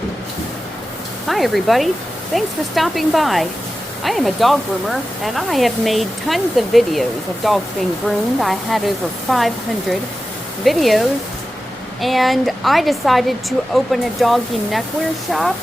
Hi everybody, thanks for stopping by. I am a dog groomer and I have made tons of videos of dogs being groomed. I had over 500 videos and I decided to open a doggy neckwear shop,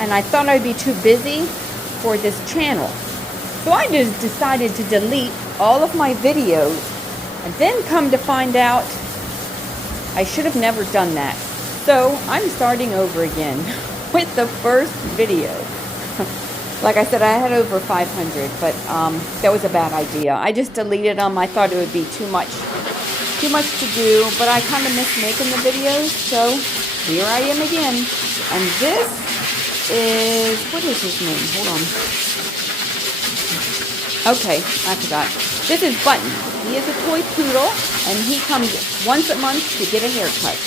and I thought I'd be too busy for this channel. So I just decided to delete all of my videos, and then come to find out I should have never done that. So I'm starting over again with the first video. Like I said, I had over 500, but that was a bad idea. I just deleted them. I thought it would be too much to do, but I kind of miss making the videos, so here I am again. And this is, what is his name? Hold on. Okay, I forgot. This is Button. He is a toy poodle, and he comes once a month to get a haircut.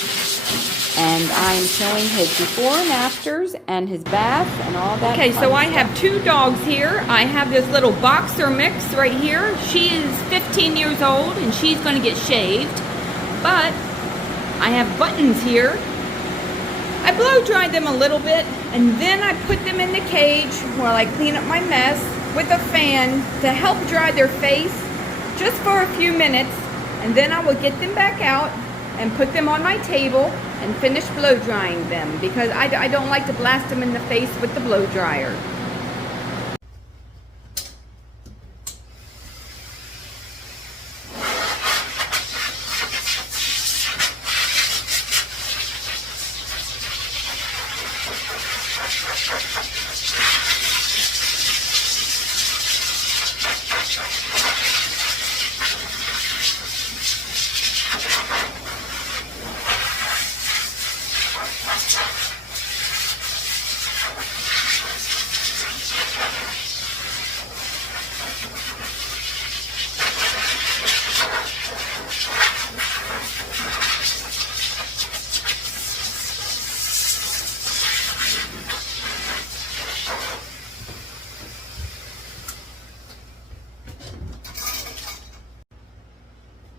And I'm showing his before and afters and his bath and all that. Okay, so I have two dogs here. I have this little boxer mix right here. She is 15 years old and she's going to get shaved. But I have Buttons here. I blow dried them a little bit and then I put them in the cage while I clean up my mess with a fan to help dry their face just for a few minutes. And then I will get them back out and put them on my table and finish blow drying them, because I don't like to blast them in the face with the blow dryer.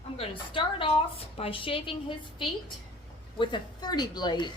I'm going to start off by shaving his feet with a 30 blade.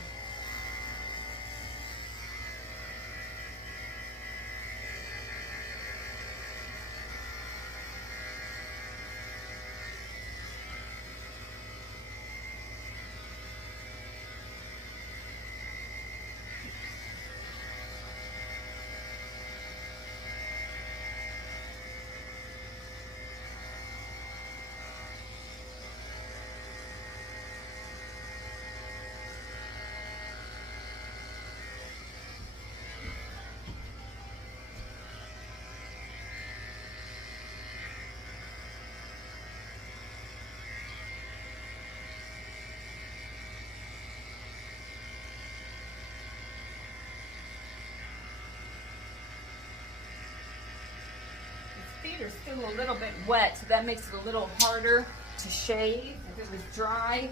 Feet are still a little bit wet, so that makes it a little harder to shave. If it was dry,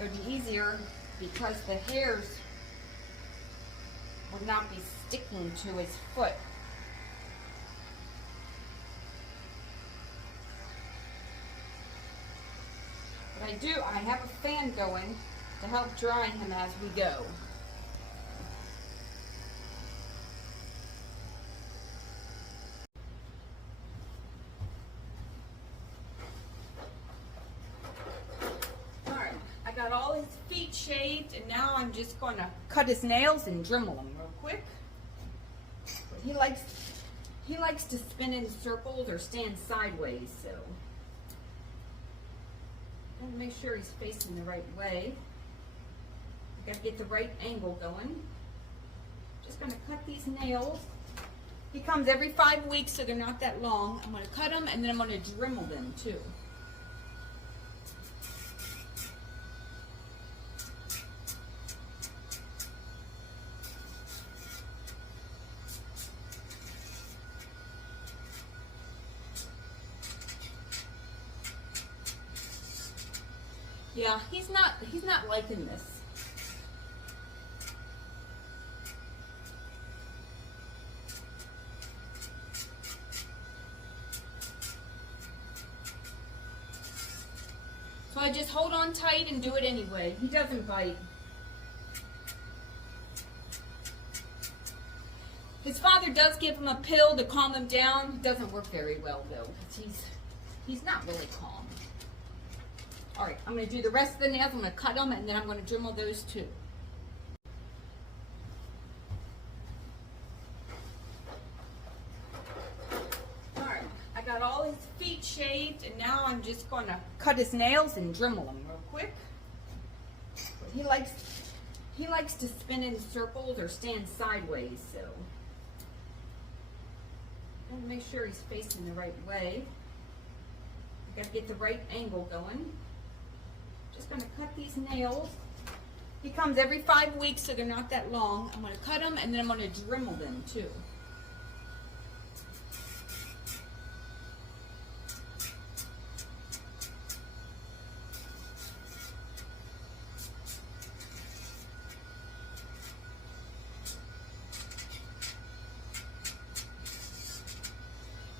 it would be easier because the hairs would not be sticking to his foot. But I have a fan going to help dry him as we go. Got all his feet shaved, and now I'm just going to cut his nails and Dremel them real quick. But he likes to spin in circles or stand sideways, so got to make sure he's facing the right way. Got to get the right angle going. Just going to cut these nails. He comes every 5 weeks, so they're not that long. I'm going to cut them and then I'm going to Dremel them too. Yeah, he's not liking this. So I just hold on tight and do it anyway. He doesn't bite. His father does give him a pill to calm him down. It doesn't work very well though. He's not really calm. All right, I'm going to do the rest of the nails. I'm going to cut them and then I'm going to Dremel those too. All right, I got all his feet shaved and now I'm just going to cut his nails and Dremel them real quick. He likes to spin in circles or stand sideways, so I'm gonna make sure he's facing the right way. Got to get the right angle going. Just gonna cut these nails. He comes every 5 weeks, so they're not that long. I'm gonna cut them and then I'm gonna Dremel them too.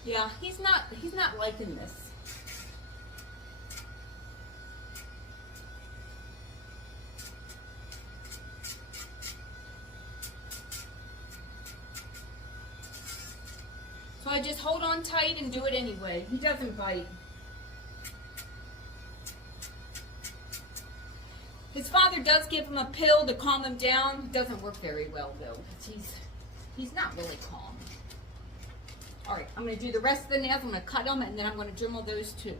Yeah, he's not liking this. So I just hold on tight and do it anyway. He doesn't bite. His father does give him a pill to calm him down. It doesn't work very well though. He's not really calm. All right, I'm going to do the rest of the nails. I'm going to cut them and then I'm going to Dremel those too.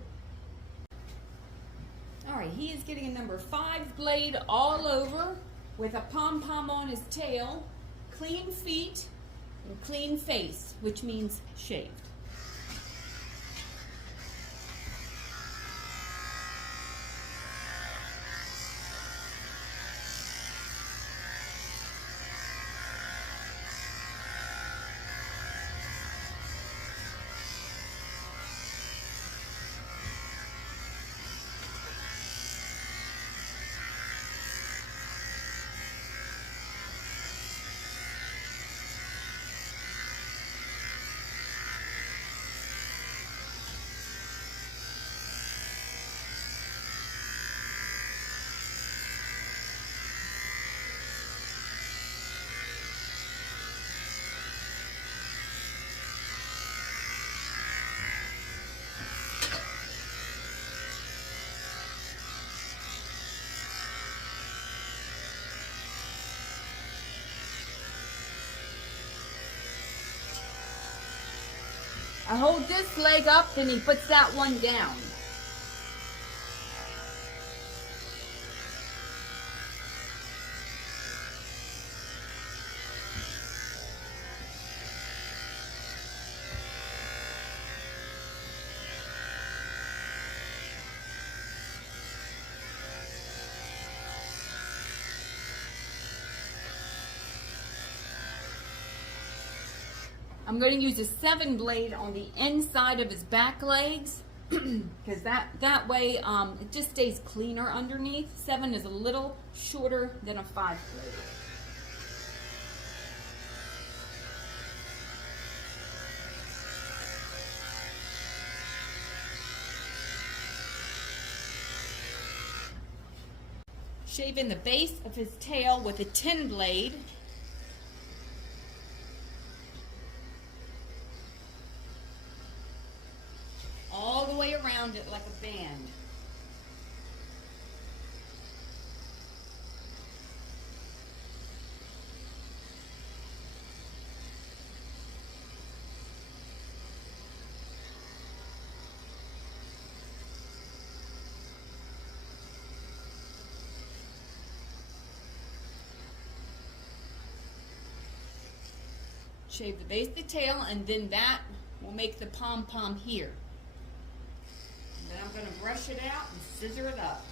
All right, he is getting a number 5 blade all over with a pom-pom on his tail, clean feet, and clean face, which means shaved. I hold this leg up, then he puts that one down. I'm going to use a 7 blade on the inside of his back legs because that way it just stays cleaner underneath. 7 is a little shorter than a 5 blade. Shaving the base of his tail with a 10 blade. All the way around it like a band. Shave the base of the tail, and then that will make the pom-pom here. Then I'm going to brush it out and scissor it up.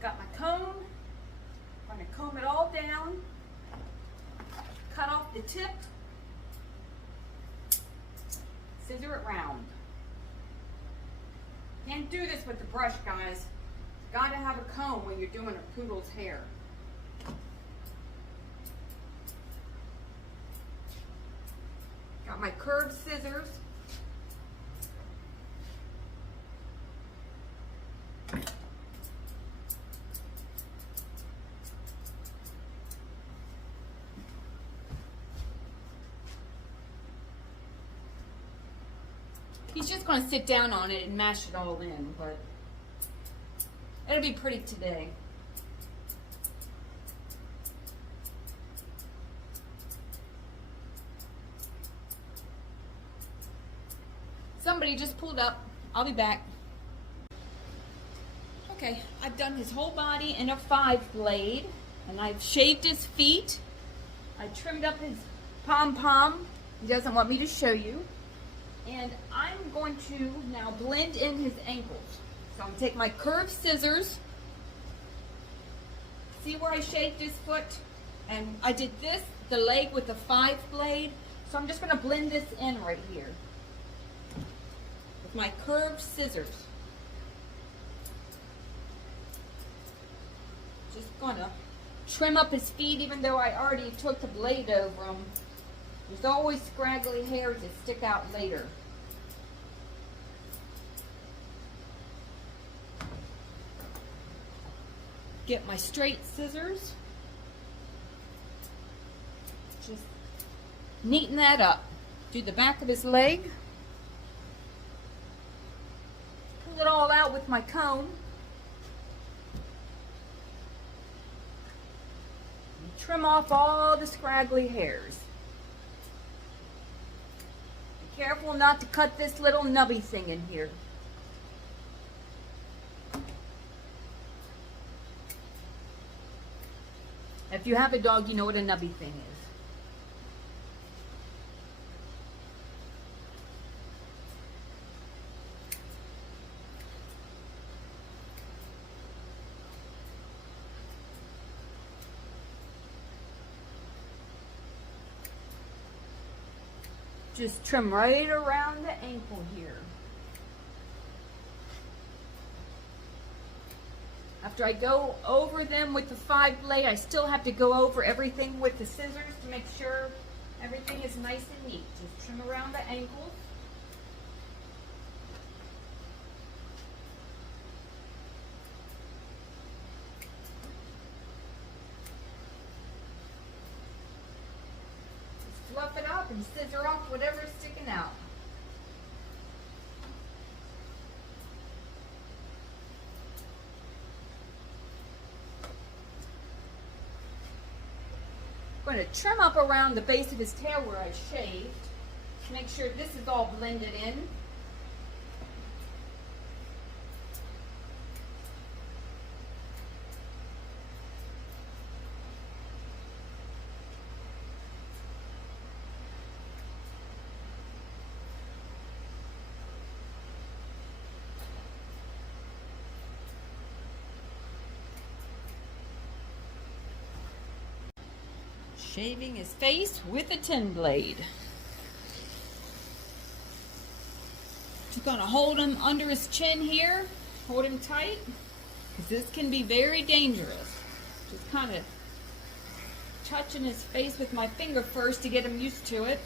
Got my comb. I'm going to comb it all down. Cut off the tip. Scissor it round. Can't do this with the brush, guys. Got to have a comb when you're doing a poodle's hair. Got my curved scissors. He's just going to sit down on it and mash it all in, but it'll be pretty today. Somebody just pulled up. I'll be back. Okay, I've done his whole body in a 5-blade, and I've shaved his feet. I trimmed up his pom-pom. He doesn't want me to show you. And I'm going to now blend in his ankles. So I'm going to take my curved scissors. See where I shaved his foot? And I did this, the leg with the 5-blade. So I'm just going to blend this in right here with my curved scissors. Just going to trim up his feet, even though I already took the blade over them. There's always scraggly hairs that stick out later. Get my straight scissors. Just neaten that up. Do the back of his leg. Pull it all out with my comb. And trim off all the scraggly hairs. Be careful not to cut this little nubby thing in here. If you have a dog, you know what a nubby thing is. Just trim right around the ankle here. After I go over them with the 5-blade, I still have to go over everything with the scissors to make sure everything is nice and neat. Just trim around the ankles. Just fluff it up and scissor off whatever's sticking out. I'm going to trim up around the base of his tail where I shaved to make sure this is all blended in. Shaving his face with a 10-blade. Just gonna hold him under his chin here, hold him tight, because this can be very dangerous. Just kind of touching his face with my finger first to get him used to it.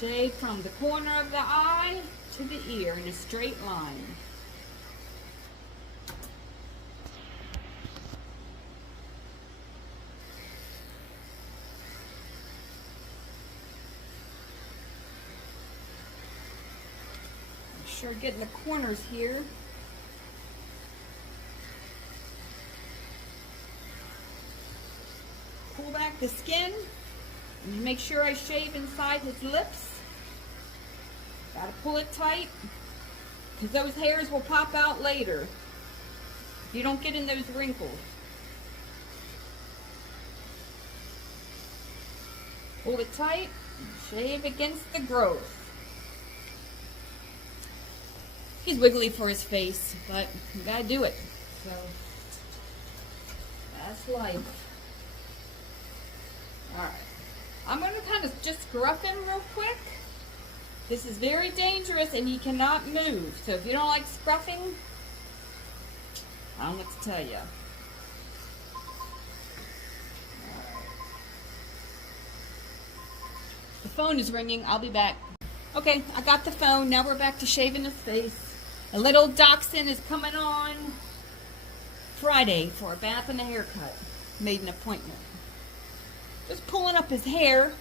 Shave from the corner of the eye to the ear in a straight line. Sure, getting the corners here. Pull back the skin and make sure I shave inside his lips. Gotta pull it tight because those hairs will pop out later if you don't get in those wrinkles. Pull it tight and shave against the growth. He's wiggly for his face, but you gotta do it. So that's life. Alright. I'm gonna kind of just scruff him real quick. This is very dangerous and he cannot move. So if you don't like scruffing, I don't know what to tell you. The phone is ringing. I'll be back. Okay, I got the phone. Now we're back to shaving his face. A little dachshund is coming on Friday for a bath and a haircut. Made an appointment. Just pulling up his hair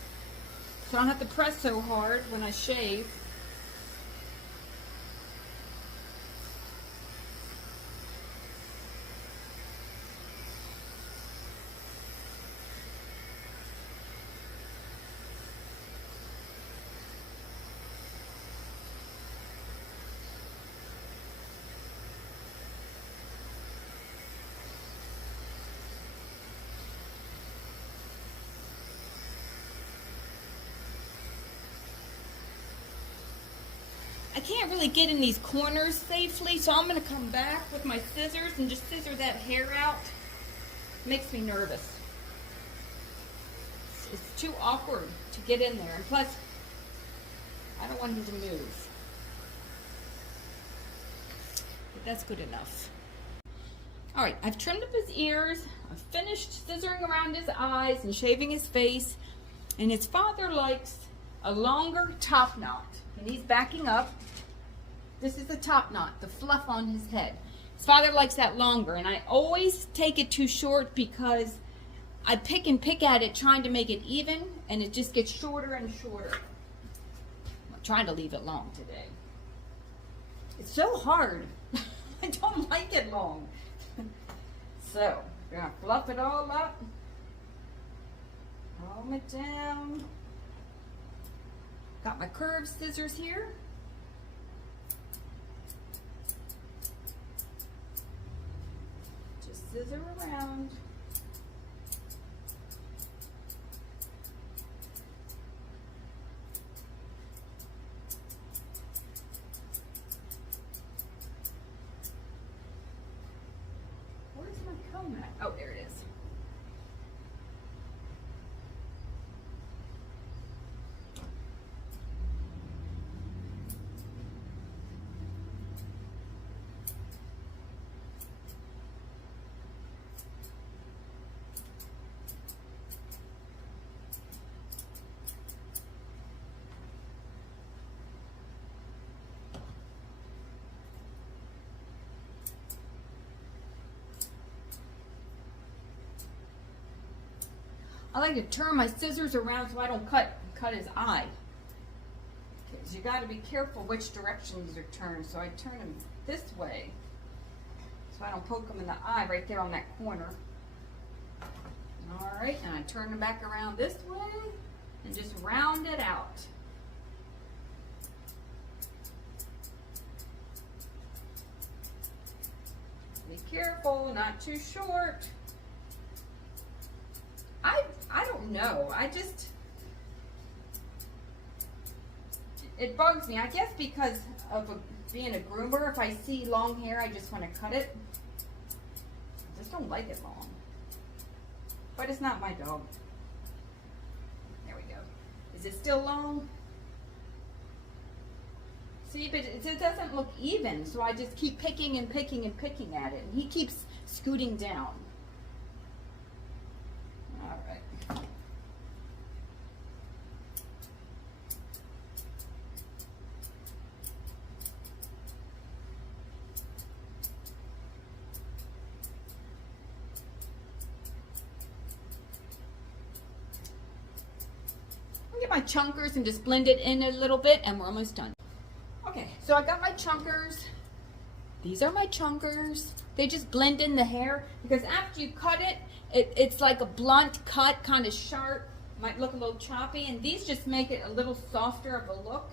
so I don't have to press so hard when I shave. I can't really get in these corners safely, so I'm going to come back with my scissors and just scissor that hair out. It makes me nervous. It's too awkward to get in there, and plus, I don't want him to move. But that's good enough. Alright, I've trimmed up his ears, I've finished scissoring around his eyes and shaving his face, and his father likes a longer top knot. And he's backing up. This is the top knot, the fluff on his head. His father likes that longer, and I always take it too short because I pick at it trying to make it even, and it just gets shorter and shorter. I'm trying to leave it long today. It's so hard. I don't like it long. So, we're going to fluff it all up. Comb it down. Got my curved scissors here. Just scissor around. Where's my comb at? Oh, there it is. I like to turn my scissors around so I don't cut his eye. Because you got to be careful which direction these are turned. So I turn them this way so I don't poke them in the eye right there on that corner. All right, and I turn them back around this way and just round it out. Be careful, not too short. I don't know. It bugs me. I guess because of being a groomer, if I see long hair, I just want to cut it. I just don't like it long. But it's not my dog. There we go. Is it still long? See, but it doesn't look even, so I just keep picking and picking and picking at it, and he keeps scooting down. All right. Get my chunkers and just blend it in a little bit, and we're almost done. Okay, so I got my chunkers. These are my chunkers. They just blend in the hair because after you cut it, it's like a blunt cut, kind of sharp. Might look a little choppy, and these just make it a little softer of a look.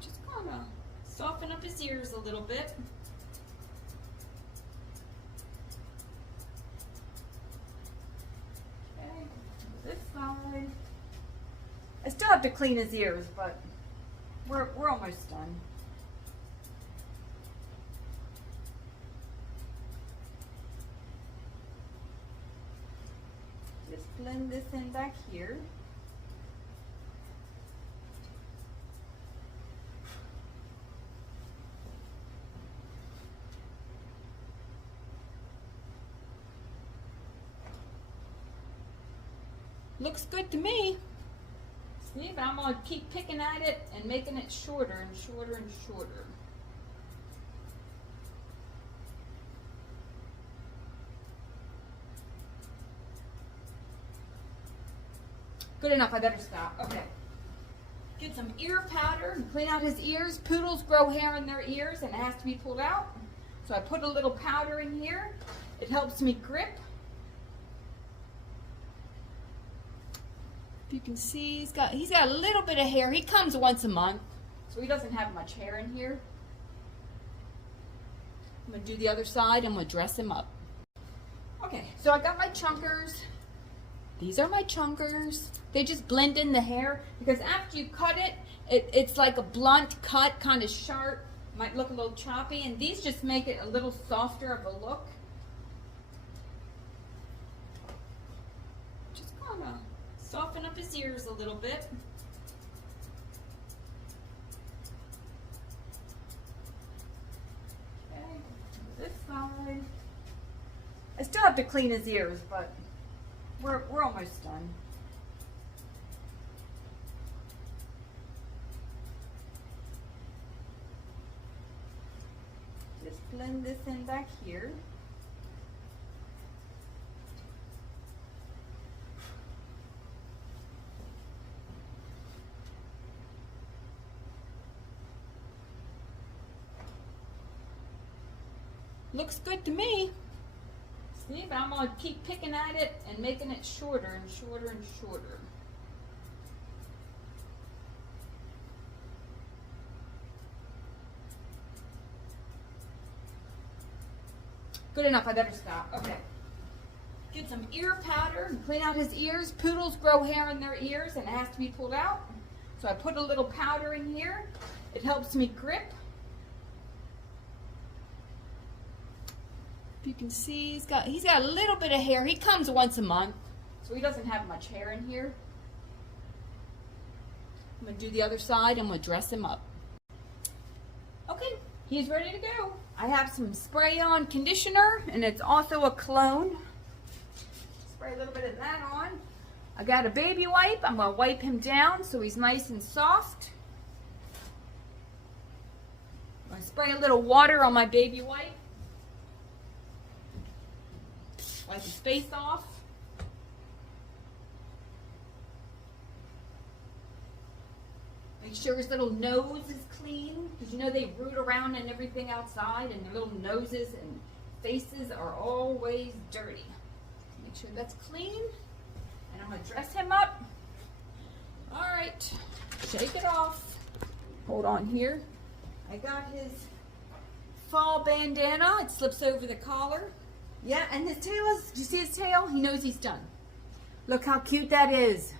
Just kind of soften up his ears a little bit. Okay, this side. I still have to clean his ears, but we're almost done. Just blend this in back here. Looks good to me. See, but I'm going to keep picking at it and making it shorter and shorter and shorter. Good enough, I better stop. Okay. Get some ear powder and clean out his ears. Poodles grow hair in their ears and it has to be pulled out. So I put a little powder in here. It helps me grip. If you can see, he's got a little bit of hair. He comes once a month, so he doesn't have much hair in here. I'm gonna do the other side. I'm gonna dress him up. Okay, so I got my chunkers. These are my chunkers. They just blend in the hair because after you cut it, it's like a blunt cut, kind of sharp. Might look a little choppy, and these just make it a little softer of a look. Just kind of soften up his ears a little bit. Okay, this side. I still have to clean his ears, but we're almost done. Just blend this in back here. Looks good to me. See, but I'm going to keep picking at it and making it shorter and shorter and shorter. Good enough, I better stop. Okay. Get some ear powder and clean out his ears. Poodles grow hair in their ears and it has to be pulled out. So I put a little powder in here. It helps me grip. If you can see, he's got a little bit of hair. He comes once a month, so he doesn't have much hair in here. I'm going to do the other side. I'm going to dress him up. Okay, he's ready to go. I have some spray-on conditioner, and it's also a cologne. Spray a little bit of that on. I got a baby wipe. I'm going to wipe him down so he's nice and soft. I'm going to spray a little water on my baby wipe. Wipe his face off. Make sure his little nose is clean, because you know they root around and everything outside, and their little noses and faces are always dirty. Make sure that's clean. And I'm going to dress him up. All right, shake it off. Hold on here. I got his fall bandana. It slips over the collar. Yeah, and his tail is, do you see his tail? He knows he's done. Look how cute that is.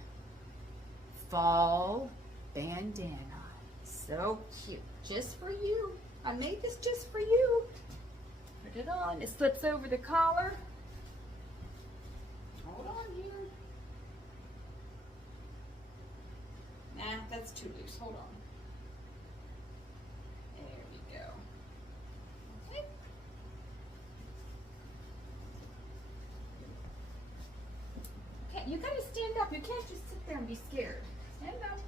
Fall bandana. So cute. Just for you. I made this just for you. Put it on. It slips over the collar. Hold on here. Nah, that's too loose. Hold on. There we go. Okay. You gotta stand up. You can't just sit there and be scared. Stand up.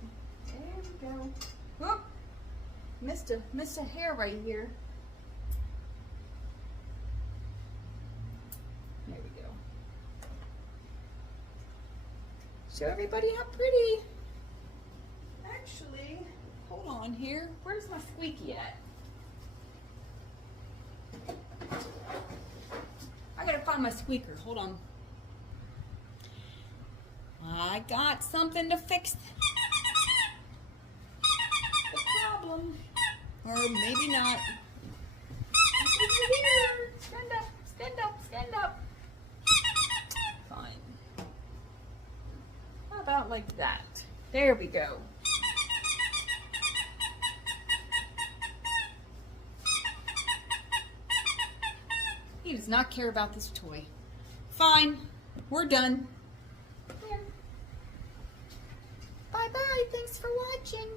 There we go. Whoop. Missed a hair right here. There we go. Show everybody how pretty. Actually, hold on here. Where's my squeaky at? I gotta find my squeaker. Hold on. I got something to fix the problem. Or maybe not. It's over here. Stand up, stand up, stand up. Fine. How about like that? There we go. He does not care about this toy. Fine. We're done. Bye-bye. Thanks for watching.